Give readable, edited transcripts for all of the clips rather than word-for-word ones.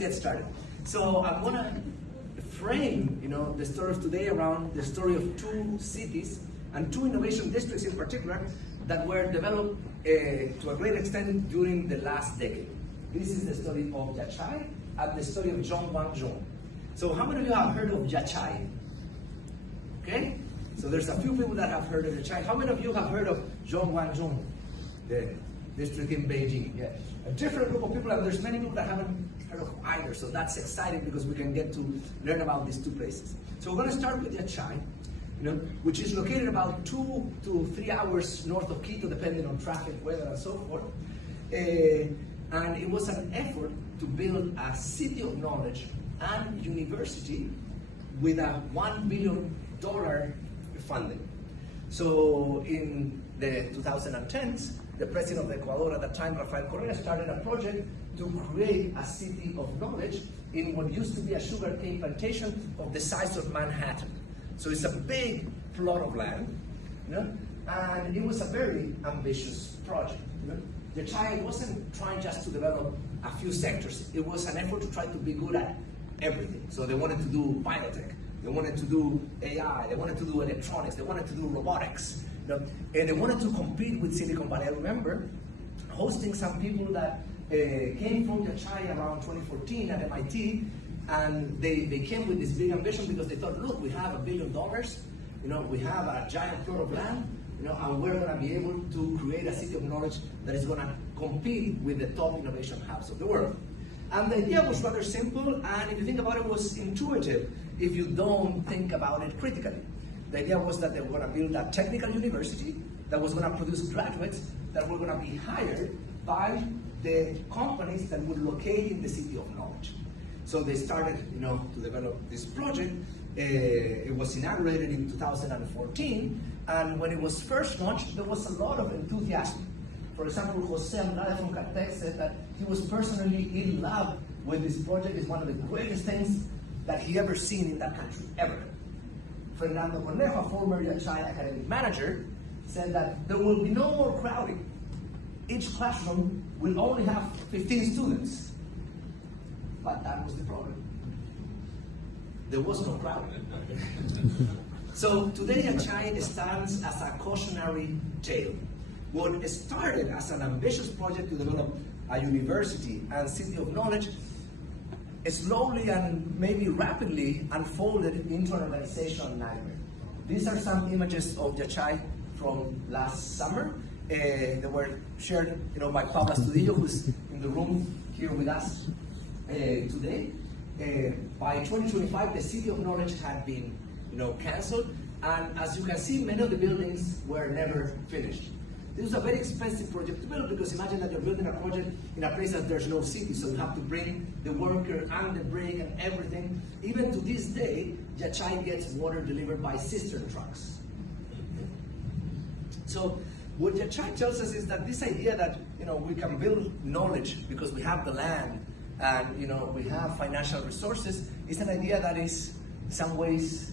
get started. So I'm gonna frame, the story of today around the story of two cities and two innovation districts in particular that were developed to a great extent during the last decade. This is the story of Yachay and the story of Zhongguangzhou. So how many of you have heard of Yachay? Okay? So there's a few people that have heard of Yachay. How many of you have heard of Zhongguangzhou, the district in Beijing? Yeah. A different group of people, and there's many people that haven't heard of either. So that's exciting because we can get to learn about these two places. So we're going to start with Yachay, which is located about 2 to 3 hours north of Quito, depending on traffic, weather, and so forth. And it was an effort to build a city of knowledge and university with a $1 billion funding. So in the 2010s, the president of Ecuador at the time, Rafael Correa, started a project to create a city of knowledge in what used to be a sugarcane plantation of the size of Manhattan. So it's a big plot of land, and it was a very ambitious project. Yachay wasn't trying just to develop a few sectors. It was an effort to try to be good at everything. So they wanted to do biotech, they wanted to do AI, they wanted to do electronics, they wanted to do robotics, and they wanted to compete with Silicon Valley. I remember hosting some people that came from Yachay around 2014 at MIT, and they came with this big ambition because they thought, look, we have $1 billion, we have a giant plot of land, and we're going to be able to create a city of knowledge that is going to compete with the top innovation hubs of the world. And the idea was rather simple, and if you think about it, was intuitive if you don't think about it critically. The idea was that they were going to build a technical university that was going to produce graduates that were going to be hired by the companies that would locate in the city of knowledge. So they started, to develop this project. It was inaugurated in 2014, and when it was first launched, there was a lot of enthusiasm. For example, Jose Andrade from Caltech said that he was personally in love with this project. It's one of the greatest things that he ever seen in that country, ever. Fernando Cornejo, a former Yachay academic manager, said that there will be no more crowding. Each classroom will only have 15 students. But that was the problem. There was no crowding. So today Yachay stands as a cautionary tale. What started as an ambitious project to develop a university and city of knowledge slowly and maybe rapidly unfolded into an organizational nightmare. These are some images of Yachay from last summer. They were shared by Paula Studillo, who's in the room here with us today. By 2025, the city of knowledge had been canceled, and as you can see, many of the buildings were never finished. This was a very expensive project to build, because imagine that you're building a project in a place that there's no city, so you have to bring the worker and the brick and everything. Even to this day, Yachay gets water delivered by cistern trucks. So what Yachay tells us is that this idea that we can build knowledge because we have the land and we have financial resources is an idea that is in some ways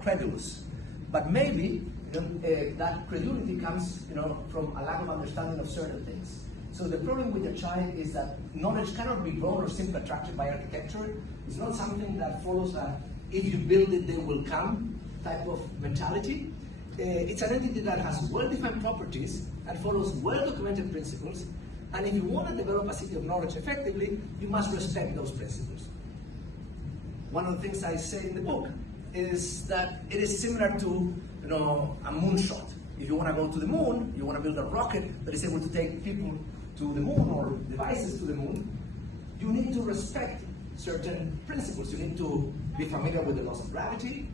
credulous. But maybe that credulity comes from a lack of understanding of certain things. So the problem with Yachay is that knowledge cannot be grown or simply attracted by architecture. It's not something that follows that if you build it, they will come type of mentality. It's an entity that has well-defined properties and follows well-documented principles. And if you want to develop a city of knowledge effectively, you must respect those principles. One of the things I say in the book is that it is similar to a moonshot. If you want to go to the moon, you want to build a rocket that is able to take people to the moon or devices to the moon, you need to respect certain principles. You need to be familiar with the laws of gravity,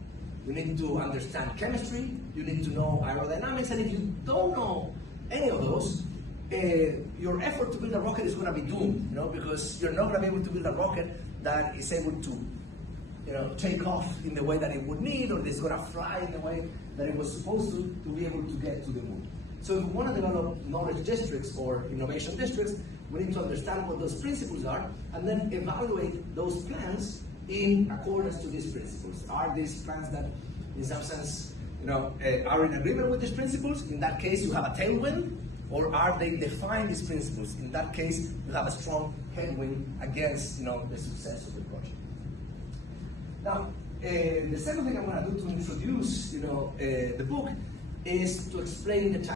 you need to understand chemistry, you need to know aerodynamics, and if you don't know any of those, your effort to build a rocket is going to be doomed, because you're not going to be able to build a rocket that is able to take off in the way that it would need, or it's going to fly in the way that it was supposed to be able to get to the moon. So if we want to develop knowledge districts or innovation districts, we need to understand what those principles are and then evaluate those plans in accordance to these principles. Are these plans that, in some sense, are in agreement with these principles? In that case, you have a tailwind. Or are they define these principles? In that case, you have a strong headwind against the success of the project. Now, the second thing I'm going to do to introduce the book is to explain the